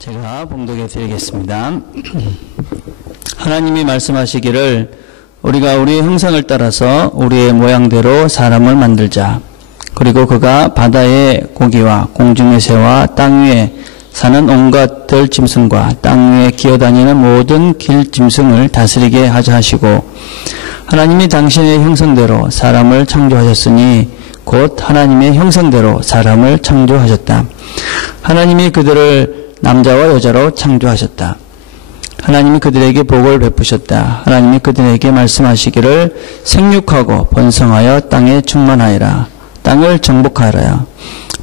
제가 봉독해 드리겠습니다. 하나님이 말씀하시기를 우리가 우리의 형상을 따라서 우리의 모양대로 사람을 만들자. 그리고 그가 바다의 고기와 공중의 새와 땅 위에 사는 온갖 들 짐승과 땅 위에 기어다니는 모든 길 짐승을 다스리게 하자 하시고, 하나님이 당신의 형상대로 사람을 창조하셨으니 곧 하나님의 형상대로 사람을 창조하셨다. 하나님이 그들을 남자와 여자로 창조하셨다. 하나님이 그들에게 복을 베푸셨다. 하나님이 그들에게 말씀하시기를 생육하고 번성하여 땅에 충만하여라. 땅을 정복하여라.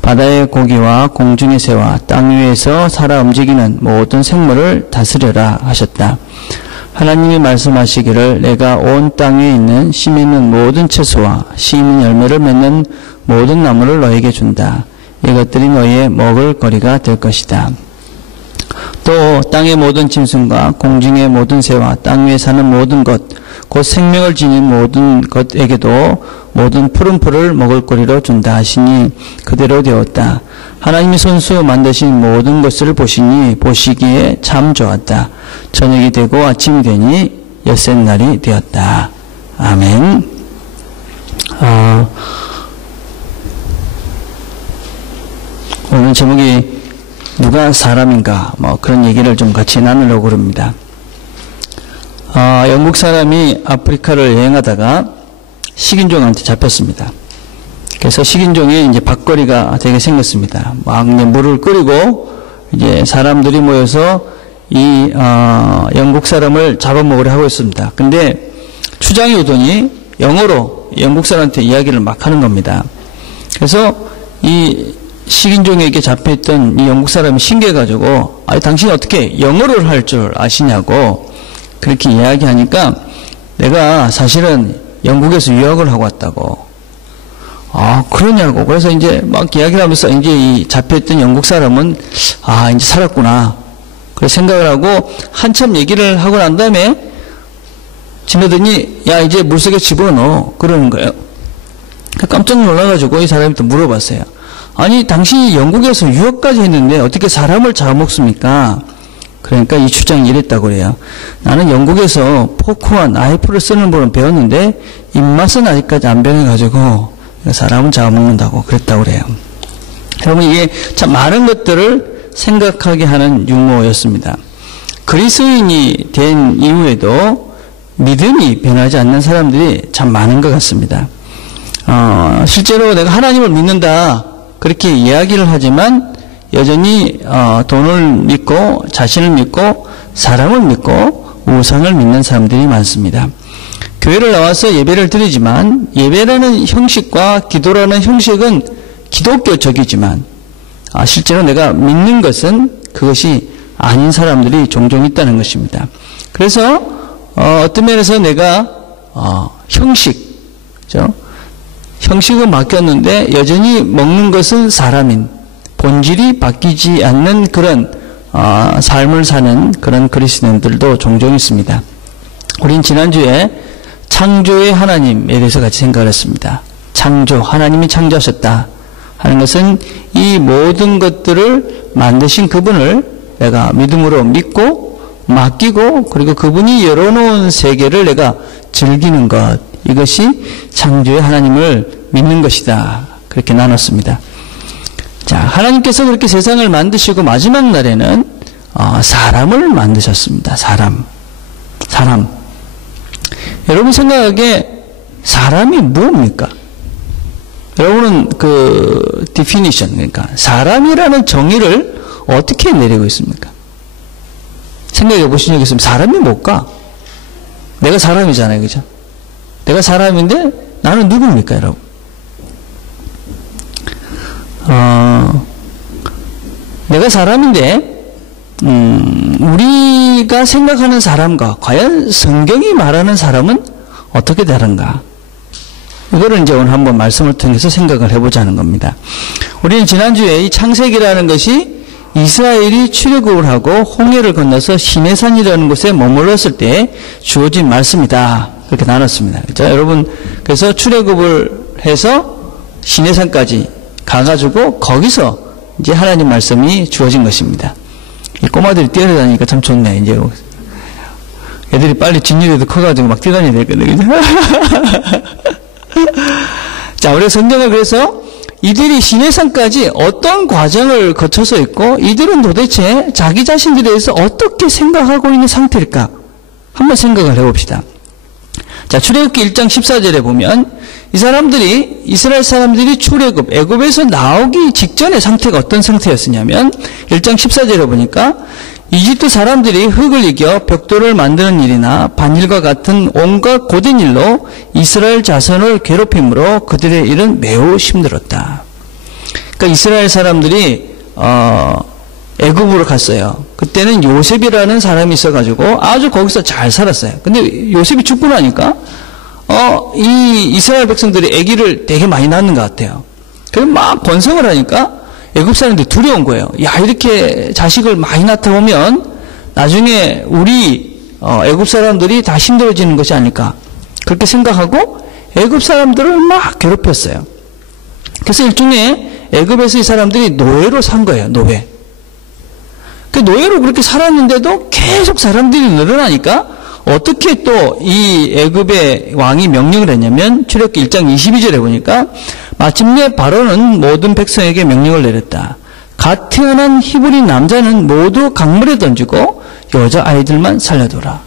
바다의 고기와 공중의 새와 땅 위에서 살아 움직이는 모든 생물을 다스려라 하셨다. 하나님이 말씀하시기를 내가 온 땅 위에 있는 씨 있는 모든 채소와 씨 있는 열매를 맺는 모든 나무를 너에게 준다. 이것들이 너희의 먹을 거리가 될 것이다. 또 땅의 모든 짐승과 공중의 모든 새와 땅 위에 사는 모든 것, 곧 생명을 지닌 모든 것에게도 모든 푸른 풀을 먹을 거리로 준다 하시니 그대로 되었다. 하나님이 손수 만드신 모든 것을 보시니 보시기에 참 좋았다. 저녁이 되고 아침이 되니 엿새날이 되었다. 아멘. 오늘 제목이 누가 사람인가, 그런 얘기를 좀 같이 나누려고 합니다. 영국 사람이 아프리카를 여행하다가 식인종한테 잡혔습니다. 그래서 식인종이 이제 밥거리가 되게 생겼습니다. 막 이제 물을 끓이고 이제 사람들이 모여서 이 영국 사람을 잡아먹으려 하고 있습니다. 근데 추장이 오더니 영어로 영국 사람한테 이야기를 막 하는 겁니다. 그래서 이 식인종에게 잡혀있던 이 영국 사람이 신기해가지고, 당신이 어떻게 영어를 할 줄 아시냐고 그렇게 이야기하니까 내가 사실은 영국에서 유학을 하고 왔다고. 그러냐고. 그래서 이제 막 이야기를 하면서 이제 이 잡혀있던 영국 사람은 이제 살았구나. 그래서 생각을 하고 한참 얘기를 하고 난 다음에 지나더니 야, 이제 물속에 집어넣어. 그러는 거예요. 깜짝 놀라가지고 이 사람이 또 물어봤어요. 아니, 당신이 영국에서 유학까지 했는데 어떻게 사람을 잡아먹습니까? 그러니까 이 추장이 이랬다고 그래요. 나는 영국에서 포크와 나이프를 쓰는 법을 배웠는데 입맛은 아직까지 안 변해가지고 사람은 잡아먹는다고 그랬다고 그래요. 여러분, 이게 참 많은 것들을 생각하게 하는 유머였습니다. 그리스도인이 된 이후에도 믿음이 변하지 않는 사람들이 참 많은 것 같습니다. 실제로 내가 하나님을 믿는다 그렇게 이야기를 하지만 여전히 돈을 믿고 자신을 믿고 사람을 믿고 우상을 믿는 사람들이 많습니다. 교회를 나와서 예배를 드리지만 예배라는 형식과 기도라는 형식은 기독교적이지만 실제로 내가 믿는 것은 그것이 아닌 사람들이 종종 있다는 것입니다. 그래서 어떤 면에서 내가 형식은 맡겼는데 여전히 먹는 것은 사람인, 본질이 바뀌지 않는 그런 삶을 사는 그런 그리스도인들도 종종 있습니다. 우린 지난주에 창조의 하나님에 대해서 같이 생각을 했습니다. 창조, 하나님이 창조하셨다 하는 것은 이 모든 것들을 만드신 그분을 내가 믿음으로 믿고 맡기고 그리고 그분이 열어놓은 세계를 내가 즐기는 것, 이것이 창조의 하나님을 믿는 것이다. 그렇게 나눴습니다. 자, 하나님께서 그렇게 세상을 만드시고 마지막 날에는 사람을 만드셨습니다. 사람. 여러분 생각하기에 사람이 무엇입니까? 여러분은 그 definition, 그러니까 사람이라는 정의를 어떻게 내리고 있습니까? 생각해 보신 적 있으면 사람이 뭘까? 내가 사람이잖아요, 그죠? 내가 사람인데 나는 누굽니까, 여러분? 내가 사람인데 우리가 생각하는 사람과 과연 성경이 말하는 사람은 어떻게 다른가? 이거를 이제 오늘 한번 말씀을 통해서 생각을 해보자는 겁니다. 우리는 지난주에 이 창세기라는 것이 이스라엘이 출애굽을 하고 홍해를 건너서 시내산이라는 곳에 머물렀을 때 주어진 말씀이다. 그렇게 나눴습니다. 그렇죠? 여러분, 그래서 출애굽을 해서 시내산까지 가가지고 거기서 이제 하나님 말씀이 주어진 것입니다. 이 꼬마들이 뛰어다니니까 참 좋네, 이제. 애들이 빨리 진열이도 커가지고 막 뛰어다녀야 되거든, 그죠? 자, 우리 성경을 그래서 이들이 시내산까지 어떤 과정을 거쳐서 있고, 이들은 도대체 자기 자신들에 대해서 어떻게 생각하고 있는 상태일까? 한번 생각을 해봅시다. 자, 출애굽기 1장 14절에 보면, 이스라엘 사람들이 출애굽, 애굽에서 나오기 직전의 상태가 어떤 상태였었냐면, 1장 14절에 보니까, 이집트 사람들이 흙을 이겨 벽돌을 만드는 일이나 반일과 같은 온갖 고된 일로 이스라엘 자손을 괴롭힘으로 그들의 일은 매우 힘들었다. 그러니까 이스라엘 사람들이 애굽으로 갔어요. 그때는 요셉이라는 사람이 있어가지고 아주 거기서 잘 살았어요. 근데 요셉이 죽고 나니까 이 이스라엘 백성들이 아기를 되게 많이 낳는 것 같아요. 그럼 막 번성을 하니까 애굽 사람들이 두려운 거예요. 야, 이렇게 자식을 많이 낳다 보면 나중에 우리 애굽 사람들이 다 힘들어지는 것이 아닐까, 그렇게 생각하고 애굽 사람들을 막 괴롭혔어요. 그래서 일종의 애굽에서 이 사람들이 노예로 산 거예요. 노예. 그 노예로 그렇게 살았는데도 계속 사람들이 늘어나니까 어떻게 또 이 애굽의 왕이 명령을 했냐면, 출애굽기 1장 22절에 보니까 마침내 바로는 모든 백성에게 명령을 내렸다. 갓 태어난 히브리 남자는 모두 강물에 던지고 여자아이들만 살려둬라.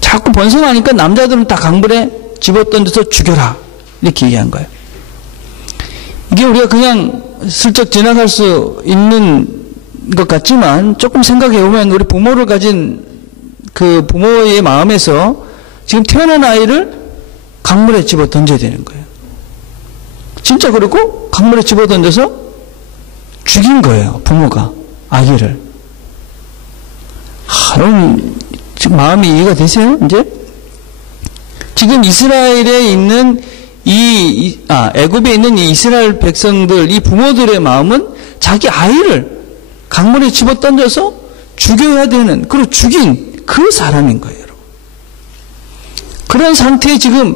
자꾸 번성하니까 남자들은 다 강물에 집어던져서 죽여라, 이렇게 얘기한 거예요. 이게 우리가 그냥 슬쩍 지나갈 수 있는 것 같지만, 조금 생각해보면 우리 부모를 가진 그 부모의 마음에서 지금 태어난 아이를 강물에 집어 던져야 되는 거예요. 진짜. 그리고 강물에 집어 던져서 죽인 거예요, 부모가 아기를. 여러분 지금 마음이 이해가 되세요? 이제 지금 이스라엘에 있는 애굽에 있는 이 이스라엘 백성들, 이 부모들의 마음은 자기 아이를 강물에 집어 던져서 죽여야 되는, 그리고 죽인 그 사람인 거예요, 여러분. 그런 상태에 지금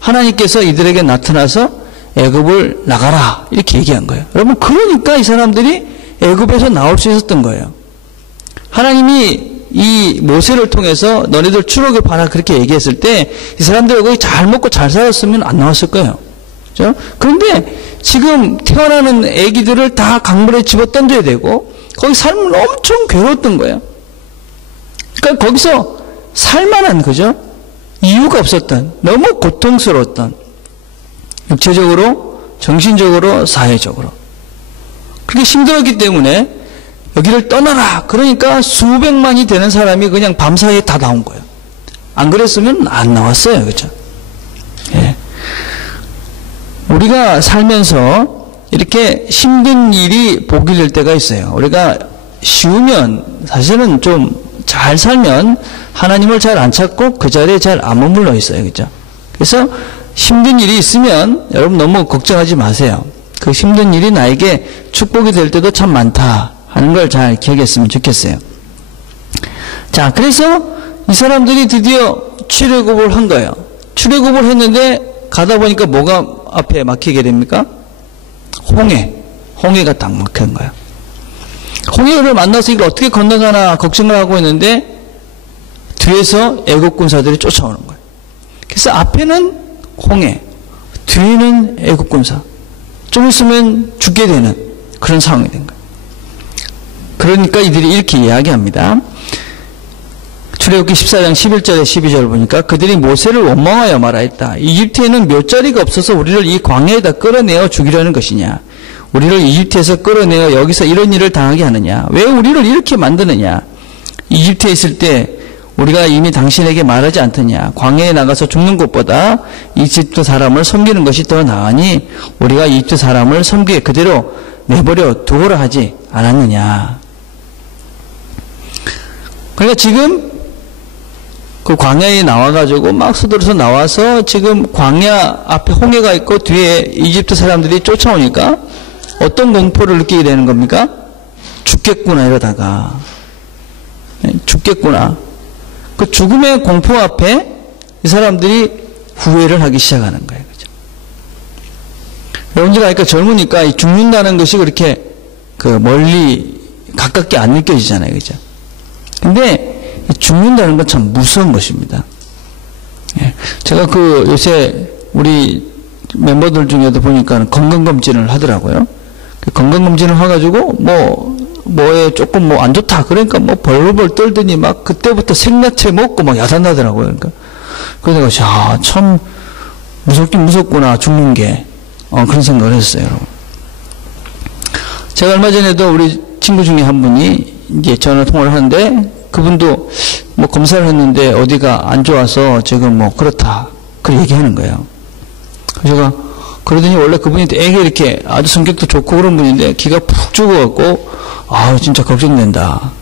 하나님께서 이들에게 나타나서 애굽을 나가라, 이렇게 얘기한 거예요. 여러분, 그러니까 이 사람들이 애굽에서 나올 수 있었던 거예요. 하나님이 이 모세를 통해서 너네들 출애굽하라 그렇게 얘기했을 때 이 사람들이 거기 잘 먹고 잘 살았으면 안 나왔을 거예요. 그렇죠? 그런데 지금 태어나는 애기들을 다 강물에 집어 던져야 되고 거기 삶을 엄청 괴로웠던 거예요. 그러니까 거기서 살만한, 그죠? 이유가 없었던, 너무 고통스러웠던, 육체적으로, 정신적으로, 사회적으로. 그렇게 힘들었기 때문에 여기를 떠나라. 그러니까 수백만이 되는 사람이 그냥 밤사이에 다 나온 거예요. 안 그랬으면 안 나왔어요. 그렇죠? 예. 우리가 살면서 이렇게 힘든 일이 복이 될 때가 있어요. 우리가 쉬우면, 사실은 좀 잘 살면 하나님을 잘 안 찾고 그 자리에 잘 안 머물러 있어요. 그렇죠? 그래서 힘든 일이 있으면 여러분 너무 걱정하지 마세요. 그 힘든 일이 나에게 축복이 될 때도 참 많다 하는 걸 잘 기억했으면 좋겠어요. 자, 그래서 이 사람들이 드디어 출애굽을 한 거예요. 출애굽을 했는데 가다 보니까 뭐가 앞에 막히게 됩니까? 홍해가 딱 막힌 거예요. 홍해를 만나서 이걸 어떻게 건너가나 걱정을 하고 있는데 뒤에서 애국 군사들이 쫓아오는 거예요. 그래서 앞에는 홍해, 뒤에는 애국 군사. 좀 있으면 죽게 되는 그런 상황이 된 거예요. 그러니까 이들이 이렇게 이야기합니다. 출애굽기 14장 11절에 12절을 보니까 그들이 모세를 원망하여 말하였다. 이집트에는 묘자리가 없어서 우리를 이 광야에다 끌어내어 죽이려는 것이냐. 우리를 이집트에서 끌어내어 여기서 이런 일을 당하게 하느냐. 왜 우리를 이렇게 만드느냐. 이집트에 있을 때 우리가 이미 당신에게 말하지 않더냐. 광야에 나가서 죽는 것보다 이집트 사람을 섬기는 것이 더 나으니 우리가 이집트 사람을 섬기게 그대로 내버려 두고라 하지 않았느냐. 그러니까 지금 그 광야에 나와가지고 막 서둘러서 나와서 지금 광야 앞에 홍해가 있고 뒤에 이집트 사람들이 쫓아오니까 어떤 공포를 느끼게 되는 겁니까? 죽겠구나, 이러다가. 죽겠구나. 그 죽음의 공포 앞에 이 사람들이 후회를 하기 시작하는 거예요. 그죠? 여러분들 아니까 젊으니까 죽는다는 것이 그렇게 그 멀리 가깝게 안 느껴지잖아요. 그죠? 근데 죽는다는 건 참 무서운 것입니다. 예. 제가 요새 우리 멤버들 중에도 보니까 건강검진을 하더라고요. 건강검진을 해가지고 뭐에 조금 안 좋다. 그러니까 벌벌 떨더니 막 그때부터 생야채 먹고 막 야단나더라고요. 그러니까 내가 참 무섭긴 무섭구나, 죽는 게. 그런 생각을 했어요, 여러분. 제가 얼마 전에도 우리 친구 중에 한 분이 이제 전화 통화를 하는데 그분도 검사를 했는데 어디가 안 좋아서 지금 그렇다. 그렇게 얘기하는 거예요. 제가 그러더니 원래 그분이 되게 이렇게 아주 성격도 좋고 그런 분인데 기가 푹 죽어갖고 진짜 걱정된다.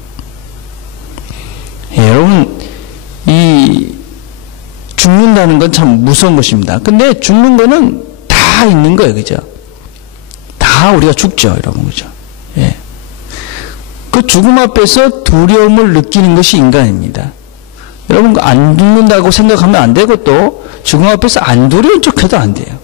예, 여러분 죽는다는 건 참 무서운 것입니다. 근데 죽는 거는 다 있는 거예요. 그죠? 다 우리가 죽죠. 여러분. 그죠? 예. 그 죽음 앞에서 두려움을 느끼는 것이 인간입니다. 여러분, 안 죽는다고 생각하면 안 되고 또 죽음 앞에서 안 두려운 척해도 안 돼요.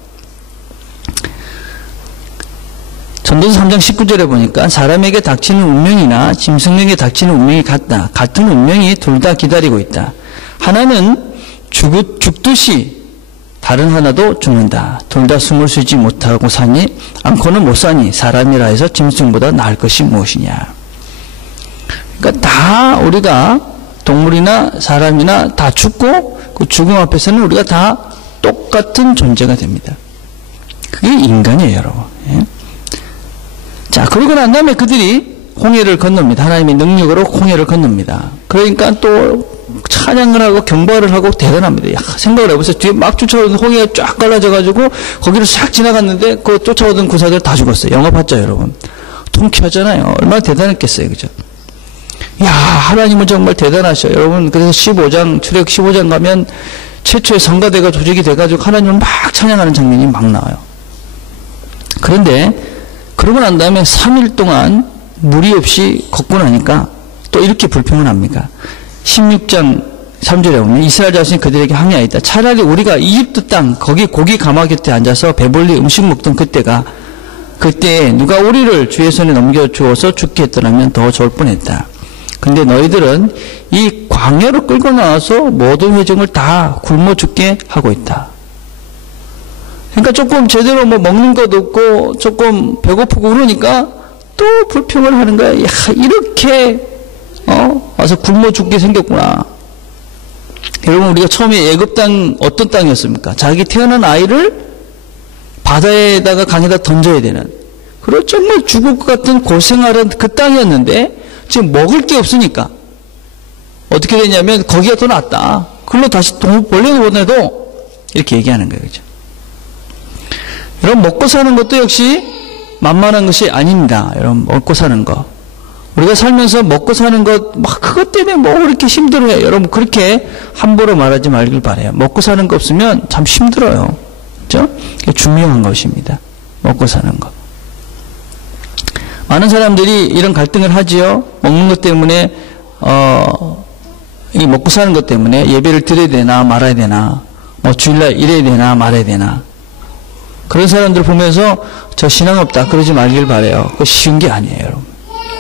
전도서 3장 19절에 보니까 사람에게 닥치는 운명이나 짐승에게 닥치는 운명이 같다. 같은 운명이 둘 다 기다리고 있다. 하나는 죽듯이 다른 하나도 죽는다. 둘 다 숨을 쉬지 못하고 사니 않고는 못 사니 사람이라 해서 짐승보다 나을 것이 무엇이냐. 그러니까 다 우리가 동물이나 사람이나 다 죽고 그 죽음 앞에서는 우리가 다 똑같은 존재가 됩니다. 그게 인간이에요, 여러분. 예? 자, 그러고 난 다음에 그들이 홍해를 건넙니다. 하나님의 능력으로 홍해를 건넙니다. 그러니까 또 찬양을 하고 경배를 하고 대단합니다. 생각을 해보세요. 뒤에 막 쫓아오던 홍해가 쫙 갈라져가지고 거기를 싹 지나갔는데 그 쫓아오던 구사들 다 죽었어요. 영화 봤죠, 여러분? 통쾌하잖아요. 얼마나 대단했겠어요, 그죠? 야, 하나님은 정말 대단하셔요. 여러분, 그래서 15장, 출애굽 15장 가면 최초의 성가대가 조직이 돼가지고 하나님을 막 찬양하는 장면이 막 나와요. 그런데 그러고 난 다음에 3일 동안 물이 없이 걷고 나니까 또 이렇게 불평을 합니까? 16장 3절에 보면 이스라엘 자손이 그들에게 항의하였다. 차라리 우리가 이집트 땅 거기 고기 가마 곁에 앉아서 배불리 음식 먹던 그때 누가 우리를 주의 손에 넘겨주어서 죽게 했더라면 더 좋을 뻔했다. 근데 너희들은 이 광야로 끌고 나와서 모든 회중을 다 굶어 죽게 하고 있다. 그러니까 조금 제대로 먹는 것도 없고 조금 배고프고 그러니까 또 불평을 하는 거야. 야, 이렇게 와서 굶어 죽게 생겼구나. 여러분, 우리가 처음에 애굽 땅 어떤 땅이었습니까? 자기 태어난 아이를 바다에다가 강에다 던져야 되는, 그리고 정말 죽을 것 같은 고생하는 그 땅이었는데 지금 먹을 게 없으니까 어떻게 되냐면 거기가 더 낫다. 그걸로 다시 본래는 보내도 이렇게 얘기하는 거예요. 그죠? 여러분, 먹고 사는 것도 역시 만만한 것이 아닙니다. 여러분, 먹고 사는 거. 우리가 살면서 먹고 사는 것, 그것 때문에 그렇게 힘들어요. 여러분, 그렇게 함부로 말하지 말길 바라요. 먹고 사는 거 없으면 참 힘들어요. 그죠? 중요한 것입니다. 먹고 사는 거. 많은 사람들이 이런 갈등을 하지요. 먹는 것 때문에, 이 먹고 사는 것 때문에 예배를 드려야 되나 말아야 되나, 주일날 이래야 되나 말아야 되나. 그런 사람들 보면서 저 신앙 없다 그러지 말길 바라요. 그거 쉬운 게 아니에요, 여러분.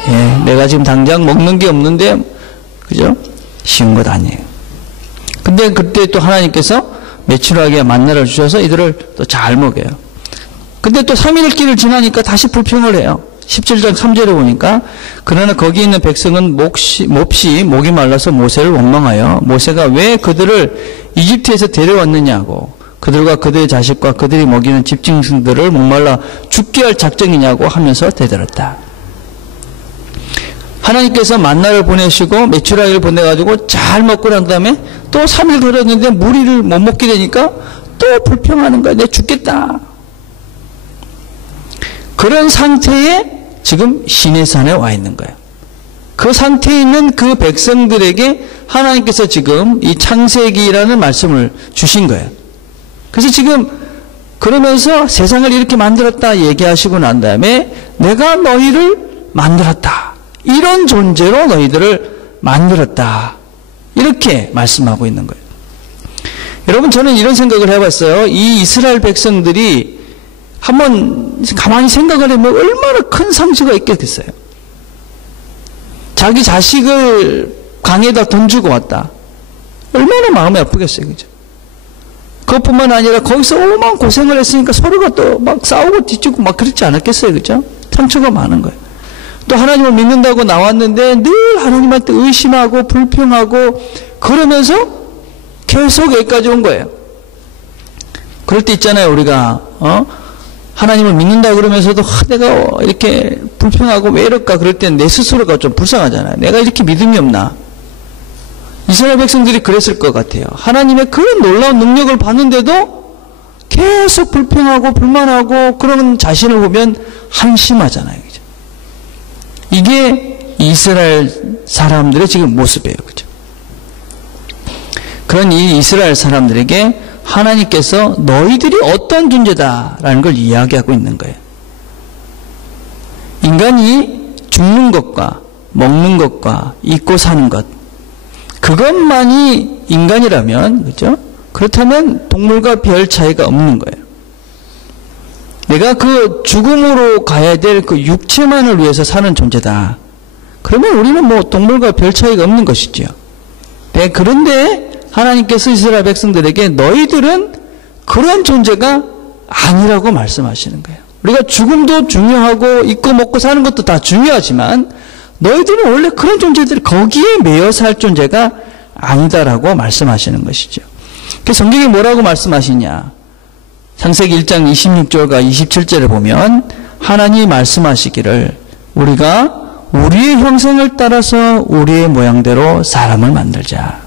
예, 내가 지금 당장 먹는 게 없는데, 그죠? 쉬운 것 아니에요. 근데 그때 또 하나님께서 매출하게 만나를 주셔서 이들을 또 잘 먹여요. 근데 또 3일 길을 지나니까 다시 불평을 해요. 17장 3절에 보니까 그러나 거기 있는 백성은 몹시 목이 말라서 모세를 원망하여 모세가 왜 그들을 이집트에서 데려왔느냐고, 그들과 그들의 자식과 그들이 먹이는 집짐승들을 목말라 죽게 할 작정이냐고 하면서 대들었다. 하나님께서 만나를 보내시고 메추라기를 보내가지고 잘 먹고 난 다음에 또 3일 걸었는데 무리를 못 먹게 되니까 또 불평하는 거야. 내 죽겠다. 그런 상태에 지금 시내산에 와 있는 거예요. 그 상태에 있는 그 백성들에게 하나님께서 지금 이 창세기라는 말씀을 주신 거예요. 그래서 지금 그러면서 세상을 이렇게 만들었다 얘기하시고 난 다음에 내가 너희를 만들었다. 이런 존재로 너희들을 만들었다. 이렇게 말씀하고 있는 거예요. 여러분, 저는 이런 생각을 해봤어요. 이 이스라엘 백성들이 한번 가만히 생각을 해보면 얼마나 큰 상처가 있겠어요. 자기 자식을 강에다 던지고 왔다. 얼마나 마음이 아프겠어요. 그죠? 그것뿐만 아니라 거기서 오만 고생을 했으니까 서로가 또 막 싸우고 뒤집고 막 그렇지 않았겠어요. 그죠? 상처가 많은 거예요. 또 하나님을 믿는다고 나왔는데 늘 하나님한테 의심하고 불평하고 그러면서 계속 여기까지 온 거예요. 그럴 때 있잖아요. 우리가 하나님을 믿는다 그러면서도 내가 이렇게 불평하고 왜 이럴까 그럴 땐 내 스스로가 좀 불쌍하잖아요. 내가 이렇게 믿음이 없나. 이스라엘 백성들이 그랬을 것 같아요. 하나님의 그런 놀라운 능력을 봤는데도 계속 불평하고 불만하고 그런 자신을 보면 한심하잖아요. 그죠? 이게 이스라엘 사람들의 지금 모습이에요. 그죠? 그런 이 이스라엘 사람들에게 하나님께서 너희들이 어떤 존재다라는 걸 이야기하고 있는 거예요. 인간이 죽는 것과 먹는 것과 잊고 사는 것, 그것만이 인간이라면, 그죠? 그렇다면 동물과 별 차이가 없는 거예요. 내가 그 죽음으로 가야 될 그 육체만을 위해서 사는 존재다. 그러면 우리는 뭐 동물과 별 차이가 없는 것이죠. 네, 그런데 하나님께서 이스라엘 백성들에게 너희들은 그런 존재가 아니라고 말씀하시는 거예요. 우리가 죽음도 중요하고 잊고 먹고 사는 것도 다 중요하지만 너희들은 원래 그런 존재들이 거기에 매여 살 존재가 아니다라고 말씀하시는 것이죠. 그래서 성경이 뭐라고 말씀하시냐. 창세기 1장 26절과 27절을 보면 하나님이 말씀하시기를 우리가 우리의 형상을 따라서 우리의 모양대로 사람을 만들자.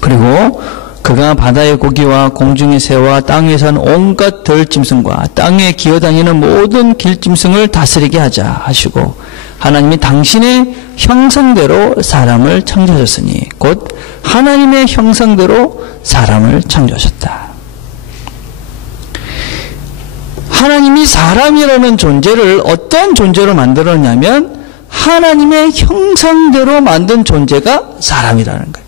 그리고 그가 바다의 고기와 공중의 새와 땅에 산 온갖 들짐승과 땅에 기어다니는 모든 길짐승을 다스리게 하자 하시고 하나님이 당신의 형상대로 사람을 창조하셨으니 곧 하나님의 형상대로 사람을 창조하셨다. 하나님이 사람이라는 존재를 어떤 존재로 만들었냐면 하나님의 형상대로 만든 존재가 사람이라는 거예요.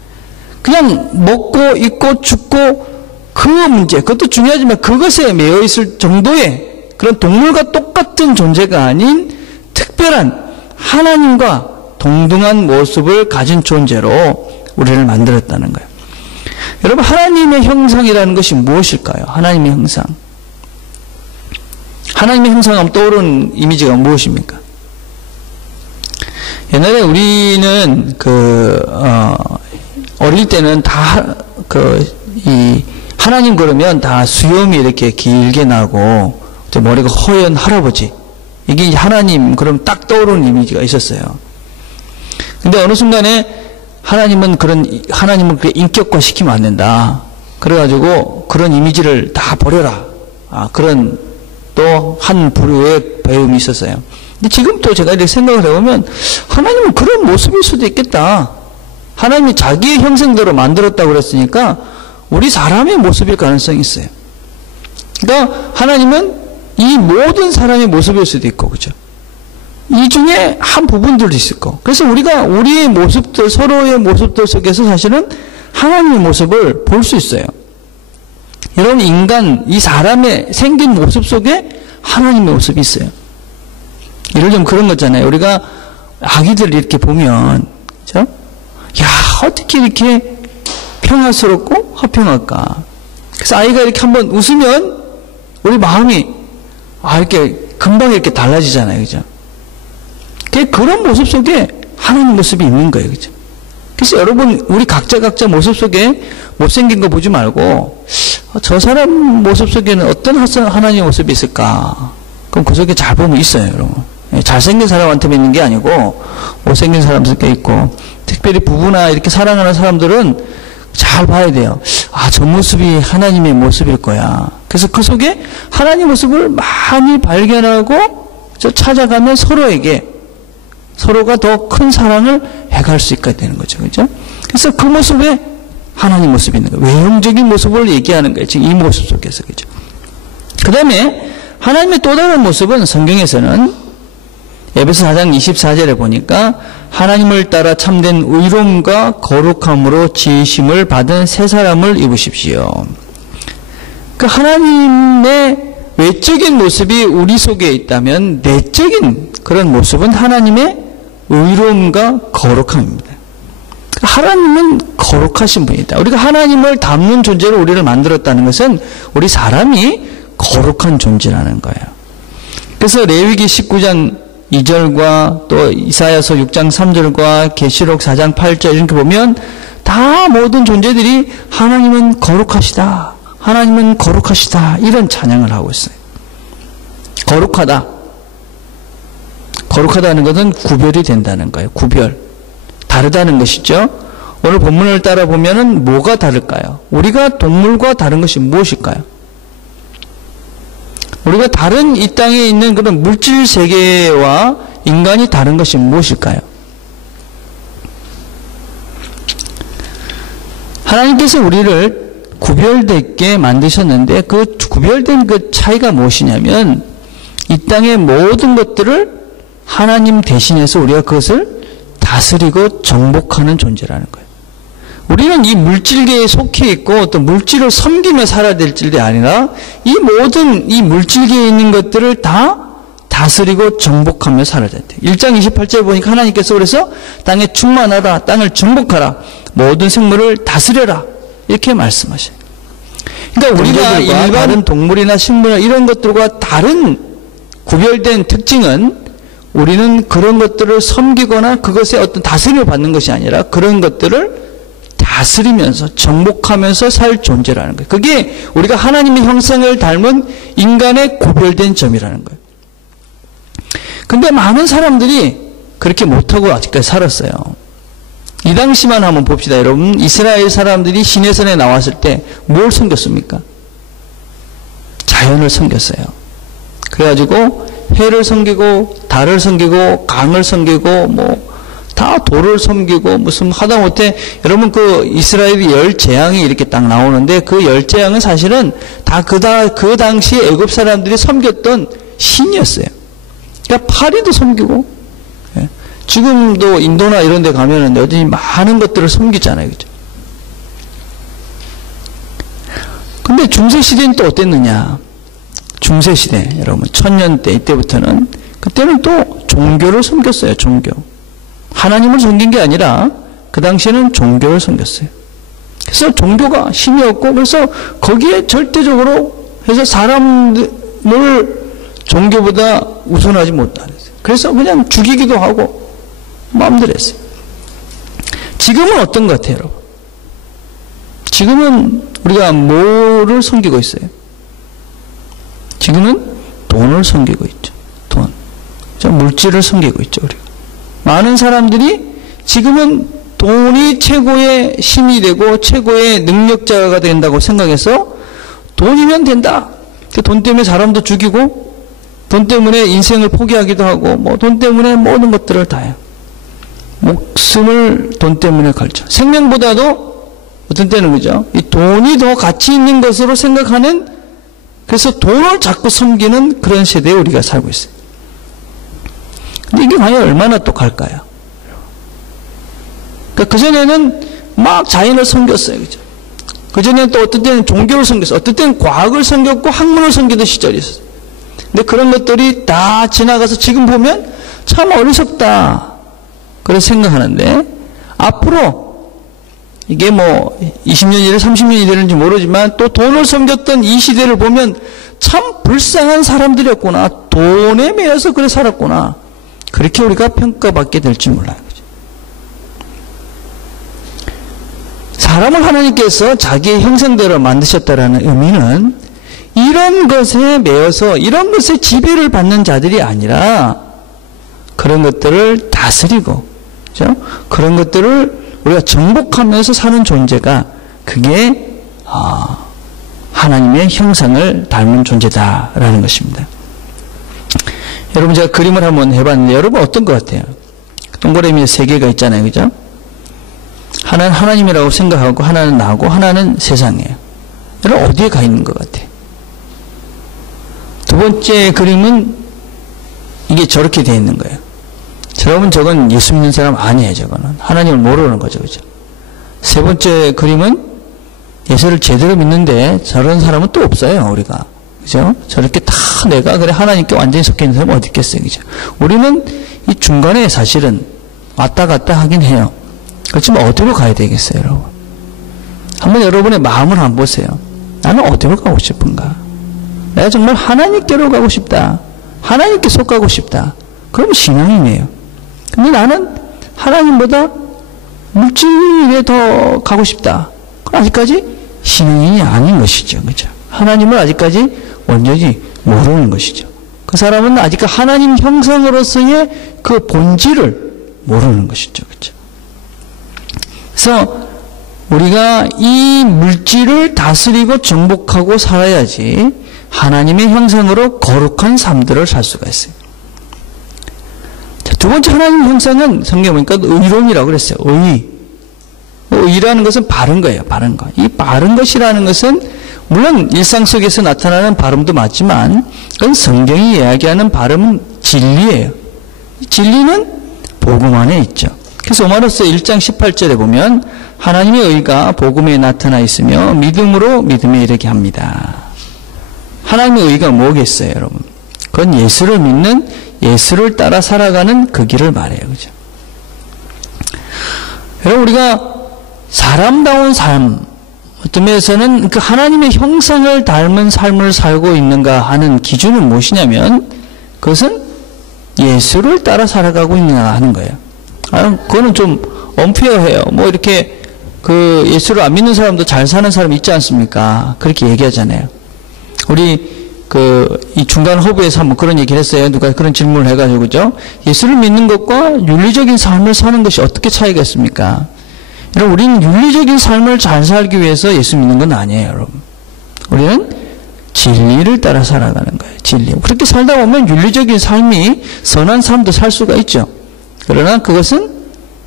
그냥 먹고 입고 죽고 그 문제, 그것도 중요하지만 그것에 매여 있을 정도의 그런 동물과 똑같은 존재가 아닌 특별한 하나님과 동등한 모습을 가진 존재로 우리를 만들었다는 거예요. 여러분, 하나님의 형상이라는 것이 무엇일까요? 하나님의 형상. 하나님의 형상하면 떠오르는 이미지가 무엇입니까? 옛날에 우리는 어릴 때는 다 하나님 그러면 다 수염이 이렇게 길게 나고 머리가 허연 할아버지, 이게 하나님 그럼 딱 떠오르는 이미지가 있었어요. 근데 어느 순간에 하나님을 그렇게 인격화 시키면 안 된다. 그래가지고 그런 이미지를 다 버려라. 그런 또 한 부류의 배움이 있었어요. 근데 지금 또 제가 이렇게 생각을 해보면 하나님은 그런 모습일 수도 있겠다. 하나님이 자기의 형상대로 만들었다고 그랬으니까 우리 사람의 모습일 가능성이 있어요. 그러니까 하나님은 이 모든 사람의 모습일 수도 있고, 그죠? 이 중에 한 부분들도 있을 거. 그래서 우리가 우리의 모습들, 서로의 모습들 속에서 사실은 하나님의 모습을 볼 수 있어요. 여러분, 인간, 이 사람의 생긴 모습 속에 하나님의 모습이 있어요. 예를 들면 그런 거잖아요. 우리가 아기들 이렇게 보면, 그죠? 야, 어떻게 이렇게 평화스럽고 화평할까? 그래서 아이가 이렇게 한번 웃으면 우리 마음이 이렇게 금방 이렇게 달라지잖아요. 그죠? 그런 모습 속에 하나님 모습이 있는 거예요. 그죠? 그래서 여러분, 우리 각자 모습 속에 못생긴 거 보지 말고 저 사람 모습 속에는 어떤 하나님의 모습이 있을까? 그럼 그 속에 잘 보면 있어요. 여러분. 잘생긴 사람한테만 있는 게 아니고 못생긴 사람 속에 있고, 특별히 부부나 이렇게 사랑하는 사람들은 잘 봐야 돼요. 저 모습이 하나님의 모습일 거야. 그래서 그 속에 하나님의 모습을 많이 발견하고 찾아가면 서로가 더 큰 사랑을 해갈 수 있게 되는 거죠. 그죠? 그래서 그 모습에 하나님 모습이 있는 거예요. 외형적인 모습을 얘기하는 거예요. 지금 이 모습 속에서. 그죠? 그 다음에 하나님의 또 다른 모습은 성경에서는 에베소 4장 24절에 보니까 하나님을 따라 참된 의로움과 거룩함으로 지으심을 받은 새 사람을 입으십시오. 그 하나님의 외적인 모습이 우리 속에 있다면 내적인 그런 모습은 하나님의 의로움과 거룩함입니다. 하나님은 거룩하신 분이다. 우리가 하나님을 닮는 존재로 우리를 만들었다는 것은 우리 사람이 거룩한 존재라는 거예요. 그래서 레위기 19장 2절과 또 이사야서 6장 3절과 계시록 4장 8절 이렇게 보면 다 모든 존재들이 하나님은 거룩하시다. 하나님은 거룩하시다. 이런 찬양을 하고 있어요. 거룩하다. 거룩하다는 것은 구별이 된다는 거예요. 구별. 다르다는 것이죠. 오늘 본문을 따라 보면은 뭐가 다를까요? 우리가 동물과 다른 것이 무엇일까요? 우리가 다른 이 땅에 있는 그런 물질 세계와 인간이 다른 것이 무엇일까요? 하나님께서 우리를 구별되게 만드셨는데 그 구별된 그 차이가 무엇이냐면 이 땅의 모든 것들을 하나님 대신해서 우리가 그것을 다스리고 정복하는 존재라는 거예요. 우리는 이 물질계에 속해 있고 어떤 물질을 섬기며 살아야 될 일이 아니라 이 모든 이 물질계에 있는 것들을 다 다스리고 정복하며 살아야 된다. 1장 28절에 보니까 하나님께서 그래서 땅에 충만하라, 땅을 정복하라, 모든 생물을 다스려라 이렇게 말씀하셔요. 그러니까 우리가 일반 동물이나 식물이나 이런 것들과 다른 구별된 특징은 우리는 그런 것들을 섬기거나 그것에 어떤 다스림을 받는 것이 아니라 그런 것들을 다스리면서 정복하면서 살 존재라는 거예요. 그게 우리가 하나님의 형상을 닮은 인간의 구별된 점이라는 거예요. 근데 많은 사람들이 그렇게 못하고 아직까지 살았어요. 이 당시만 한번 봅시다. 여러분, 이스라엘 사람들이 시내산에 나왔을 때 뭘 섬겼습니까? 자연을 섬겼어요. 그래가지고 해를 섬기고 달을 섬기고 강을 섬기고 다 돌을 섬기고 무슨 하다못해 여러분 그 이스라엘이 열 재앙이 이렇게 딱 나오는데 그 열 재앙은 사실은 다 그 당시에 애굽 사람들이 섬겼던 신이었어요. 그러니까 파리도 섬기고 지금도 인도나 이런 데 가면은 여전히 많은 것들을 섬기잖아요. 그죠? 근데 중세시대는 또 어땠느냐? 중세시대, 여러분, 천년대, 이때부터는, 그때는 또 종교를 섬겼어요, 종교. 하나님을 섬긴 게 아니라, 그 당시에는 종교를 섬겼어요. 그래서 종교가 신이었고, 그래서 거기에 절대적으로 해서 사람을 종교보다 우선하지 못하랬어요. 그래서 그냥 죽이기도 하고, 마음대로 했어요. 지금은 어떤 것 같아요, 여러분? 지금은 우리가 뭐를 섬기고 있어요? 지금은 돈을 섬기고 있죠. 돈. 물질을 섬기고 있죠, 우리가. 많은 사람들이 지금은 돈이 최고의 힘이 되고 최고의 능력자가 된다고 생각해서 돈이면 된다. 돈 때문에 사람도 죽이고 돈 때문에 인생을 포기하기도 하고 돈 때문에 모든 것들을 다 해요. 목숨을 돈 때문에 걸죠. 생명보다도 어떤 때는 그죠? 이 돈이 더 가치 있는 것으로 생각하는 그래서 돈을 자꾸 섬기는 그런 세대에 우리가 살고 있어요. 근데 이게 과연 얼마나 똑할까요? 그러니까 그전에는 막 자연을 섬겼어요. 그죠? 그전에는 또 어떤 때는 종교를 섬겼어요. 어떤 때는 과학을 섬겼고 학문을 섬기던 시절이 있었어요. 근데 그런 것들이 다 지나가서 지금 보면 참 어리석다. 그래서 생각하는데 앞으로 이게 20년이 되든 30년이 되는지 모르지만 또 돈을 섬겼던 이 시대를 보면 참 불쌍한 사람들이었구나. 돈에 매여서 그래 살았구나. 그렇게 우리가 평가받게 될지 몰라요. 사람을 하나님께서 자기의 형상대로 만드셨다라는 의미는 이런 것에 매여서 이런 것에 지배를 받는 자들이 아니라 그런 것들을 다스리고 그렇죠? 그런 것들을 우리가 정복하면서 사는 존재가 그게 하나님의 형상을 닮은 존재다라는 것입니다. 여러분 제가 그림을 한번 해봤는데 여러분 어떤 것 같아요? 동그라미에 세 개가 있잖아요. 그죠? 하나는 하나님이라고 생각하고 하나는 나고 하나는 세상이에요. 여러분 어디에 가 있는 것 같아요? 두 번째 그림은 이게 저렇게 되어 있는 거예요. 여러분 저건 예수 믿는 사람 아니에요. 저거는 하나님을 모르는 거죠. 그죠? 세 번째 그림은 예수를 제대로 믿는데 저런 사람은 또 없어요. 우리가 그죠? 저렇게 다 내가 그래 하나님께 완전히 속해 있는 사람은 어디 있겠어요. 그죠? 우리는 이 중간에 사실은 왔다 갔다 하긴 해요. 그렇지만 어디로 가야 되겠어요, 여러분? 한번 여러분의 마음을 한번 보세요. 나는 어디로 가고 싶은가? 내가 정말 하나님께로 가고 싶다. 하나님께 속하고 싶다. 그럼 신앙이네요. 근데 나는 하나님보다 물질에 더 가고 싶다. 그럼 아직까지 신앙인이 아닌 것이죠. 그죠? 하나님을 아직까지 완전히 모르는 것이죠. 그 사람은 아직까지 하나님 형상으로서의 그 본질을 모르는 것이죠. 그죠? 그래서 우리가 이 물질을 다스리고 정복하고 살아야지 하나님의 형상으로 거룩한 삶들을 살 수가 있어요. 자, 두 번째 하나님 형상은 성경에 보니까 의로움이라고 그랬어요. 의라는 것은 바른 거예요. 바른 거. 이 바른 것이라는 것은 물론 일상 속에서 나타나는 발음도 맞지만 그건 성경이 이야기하는 발음은 진리예요. 진리는 복음 안에 있죠. 그래서 로마서 1장 18절에 보면 하나님의 의가 복음에 나타나 있으며 믿음으로 믿음에 이르게 합니다. 하나님의 의가 뭐겠어요, 여러분? 그건 예수를 믿는, 예수를 따라 살아가는 그 길을 말해요. 그죠? 여러분, 우리가 사람다운 삶, 어떤 면에서는 그 하나님의 형상을 닮은 삶을 살고 있는가 하는 기준은 무엇이냐면 그것은 예수를 따라 살아가고 있느냐 하는 거예요. 그거는 좀 언페어해요. 뭐 이렇게 그 예수를 안 믿는 사람도 잘 사는 사람이 있지 않습니까? 그렇게 얘기하잖아요. 우리 이 중간 허브에서 한번 그런 얘기를 했어요. 누가 그런 질문을 해가지고, 그죠? 예수를 믿는 것과 윤리적인 삶을 사는 것이 어떻게 차이가 있습니까? 여러분, 우리는 윤리적인 삶을 잘 살기 위해서 예수 믿는 건 아니에요, 여러분. 우리는 진리를 따라 살아가는 거예요. 진리. 그렇게 살다 보면 윤리적인 삶이 선한 삶도 살 수가 있죠. 그러나 그것은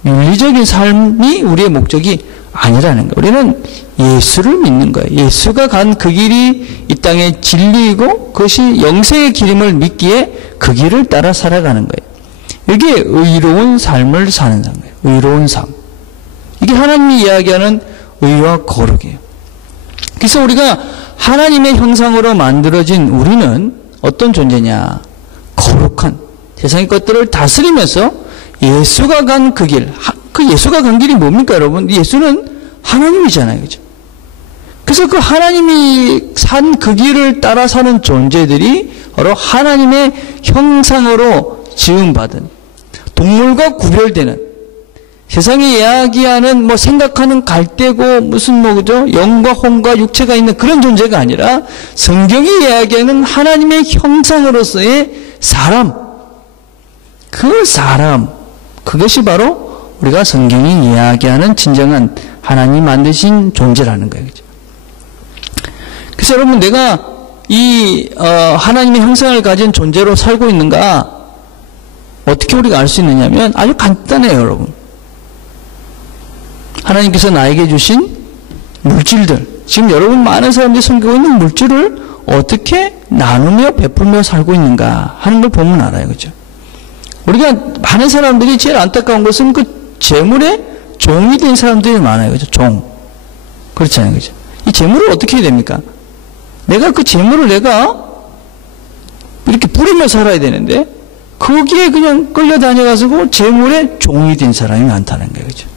윤리적인 삶이 우리의 목적이 아니라는 거예요. 우리는 예수를 믿는 거예요. 예수가 간 그 길이 이 땅의 진리이고 그것이 영생의 길임을 믿기에 그 길을 따라 살아가는 거예요. 이게 의로운 삶을 사는 거예요. 의로운 삶. 이게 하나님이 이야기하는 의와 거룩이에요. 그래서 우리가 하나님의 형상으로 만들어진 우리는 어떤 존재냐? 거룩한 세상의 것들을 다스리면서 예수가 간 그 길, 그 예수가 간 길이 뭡니까, 여러분? 예수는 하나님이잖아요, 그죠? 그래서 그 하나님이 산 그 길을 따라 사는 존재들이 바로 하나님의 형상으로 지음받은 동물과 구별되는 세상이 이야기하는 뭐 생각하는 갈대고 무슨 뭐 그죠? 영과 혼과 육체가 있는 그런 존재가 아니라 성경이 이야기하는 하나님의 형상으로서의 사람, 그 사람, 그것이 바로 우리가 성경이 이야기하는 진정한 하나님 만드신 존재라는 거예요. 그죠? 그래서 여러분, 내가 이 하나님의 형상을 가진 존재로 살고 있는가 어떻게 우리가 알 수 있느냐면 아주 간단해요, 여러분. 하나님께서 나에게 주신 물질들, 지금 여러분 많은 사람들이 섬기고 있는 물질을 어떻게 나누며 베풀며 살고 있는가 하는 걸 보면 알아요, 그죠? 우리가 많은 사람들이 제일 안타까운 것은 그 재물에 종이 된 사람들이 많아요, 그죠? 종. 그렇잖아요, 그죠? 이 재물을 어떻게 해야 됩니까? 내가 그 재물을 내가 이렇게 부리며 살아야 되는데 거기에 그냥 끌려다녀가지고 재물에 종이 된 사람이 많다는 거예요, 그죠?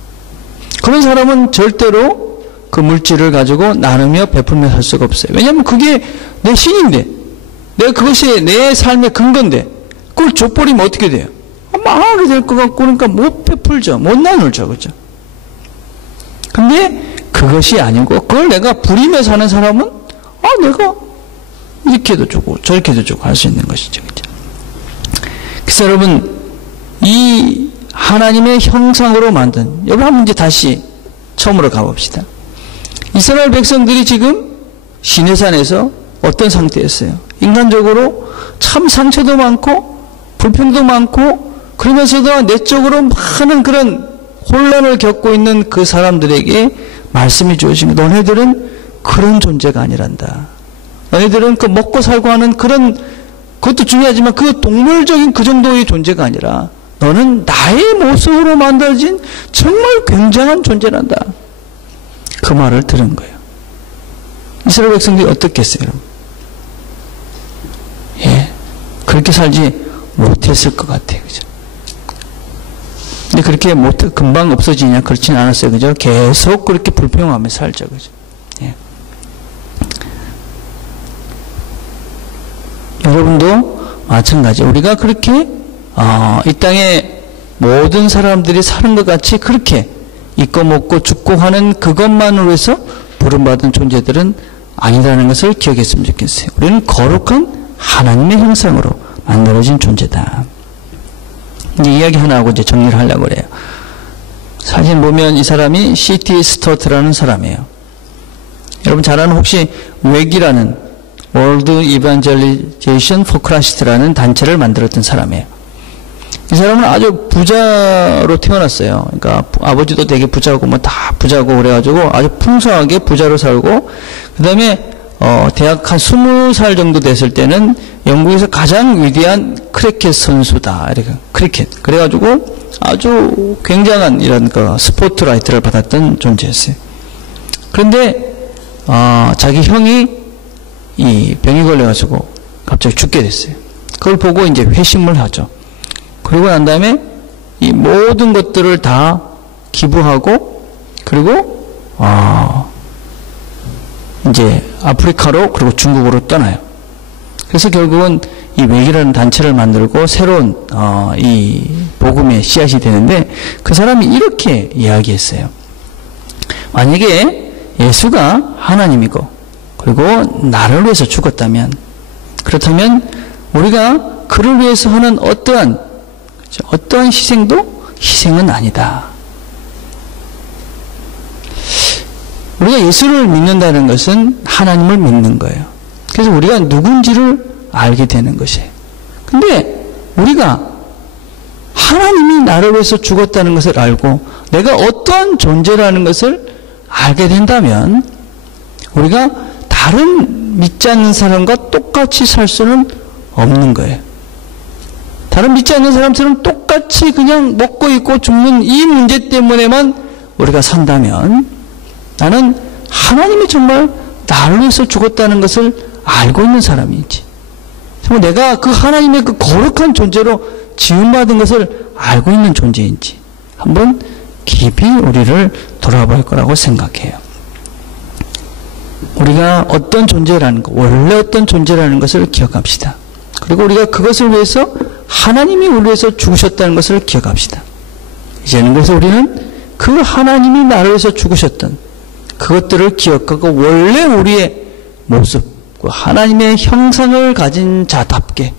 그런 사람은 절대로 그 물질을 가지고 나누며 베풀며 살 수가 없어요. 왜냐하면 그게 내 신인데, 내가 그것이 내 삶의 근거인데, 그걸 줘버리면 어떻게 돼요? 망하게 될 것 같고, 그러니까 못 베풀죠. 못 나누죠. 그죠? 근데 그것이 아니고, 그걸 내가 부리며 사는 사람은, 내가 이렇게도 주고, 저렇게도 주고 할 수 있는 것이죠. 그죠? 그래서 여러분, 이 하나님의 형상으로 만든, 여러분 한번 이제 다시 처음으로 가봅시다. 이스라엘 백성들이 지금 시내산에서 어떤 상태였어요? 인간적으로 참 상처도 많고 불평도 많고 그러면서도 내적으로 많은 그런 혼란을 겪고 있는 그 사람들에게 말씀이 주어지면 너네들은 그런 존재가 아니란다. 너네들은 그 먹고 살고 하는 그런 그것도 중요하지만 그 동물적인 그 정도의 존재가 아니라 너는 나의 모습으로 만들어진 정말 굉장한 존재란다. 그 말을 들은 거예요. 이스라엘 백성들이 어떻게 했어요? 그렇게 살지 못했을 것 같아요. 그죠? 근데 그렇게 금방 없어지냐? 그렇진 않았어요. 그죠? 계속 그렇게 불평하며 살죠. 그죠? 예. 여러분도 마찬가지. 우리가 그렇게, 이 땅에 모든 사람들이 사는 것 같이 그렇게 있고 먹고 죽고 하는 그것만으로 해서 부름받은 존재들은 아니라는 것을 기억했으면 좋겠어요. 우리는 거룩한 하나님의 형상으로 만들어진 존재다. 이제 이야기 하나 하고 이제 정리를 하려고 그래요. 사진 보면 이 사람이 C.T. 스토트라는 사람이에요. 여러분 잘 아는 혹시 웩이라는 World Evangelization for Christ라는 단체를 만들었던 사람이에요. 이 사람은 아주 부자로 태어났어요. 그러니까 아버지도 되게 부자고 뭐 다 부자고 그래가지고 아주 풍성하게 부자로 살고, 그 다음에 대학 한 20살 정도 됐을 때는 영국에서 가장 위대한 크리켓 선수다. 이렇게 크리켓. 그래가지고 아주 굉장한 이런 그 스포트라이트를 받았던 존재였어요. 그런데 자기 형이 이 병이 걸려가지고 갑자기 죽게 됐어요. 그걸 보고 이제 회심을 하죠. 그러고 난 다음에 이 모든 것들을 다 기부하고, 그리고 이제 아프리카로 그리고 중국으로 떠나요. 그래서 결국은 이 웩이라는 단체를 만들고 새로운 이 복음의 씨앗이 되는데, 그 사람이 이렇게 이야기했어요. 만약에 예수가 하나님이고 그리고 나를 위해서 죽었다면, 그렇다면 우리가 그를 위해서 하는 어떠한 희생도 희생은 아니다. 우리가 예수를 믿는다는 것은 하나님을 믿는 거예요. 그래서 우리가 누군지를 알게 되는 것이에요. 근데 우리가 하나님이 나를 위해서 죽었다는 것을 알고 내가 어떠한 존재라는 것을 알게 된다면 우리가 다른 믿지 않는 사람과 똑같이 살 수는 없는 거예요. 다른 믿지 않는 사람처럼 똑같이 그냥 먹고 있고 죽는 이 문제 때문에만 우리가 산다면, 나는 하나님이 정말 나를 위해서 죽었다는 것을 알고 있는 사람인지, 정말 내가 그 하나님의 그 거룩한 존재로 지음받은 것을 알고 있는 존재인지 한번 깊이 우리를 돌아볼 거라고 생각해요. 우리가 어떤 존재라는 것, 원래 어떤 존재라는 것을 기억합시다. 그리고 우리가 그것을 위해서 하나님이 우리를 위해서 죽으셨다는 것을 기억합시다. 이제는 그래서 우리는 그 하나님이 나를 위해서 죽으셨던 그것들을 기억하고 원래 우리의 모습, 그 하나님의 형상을 가진 자답게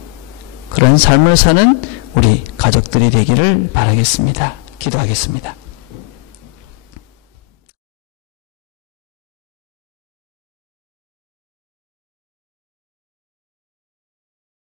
그런 삶을 사는 우리 가족들이 되기를 바라겠습니다. 기도하겠습니다.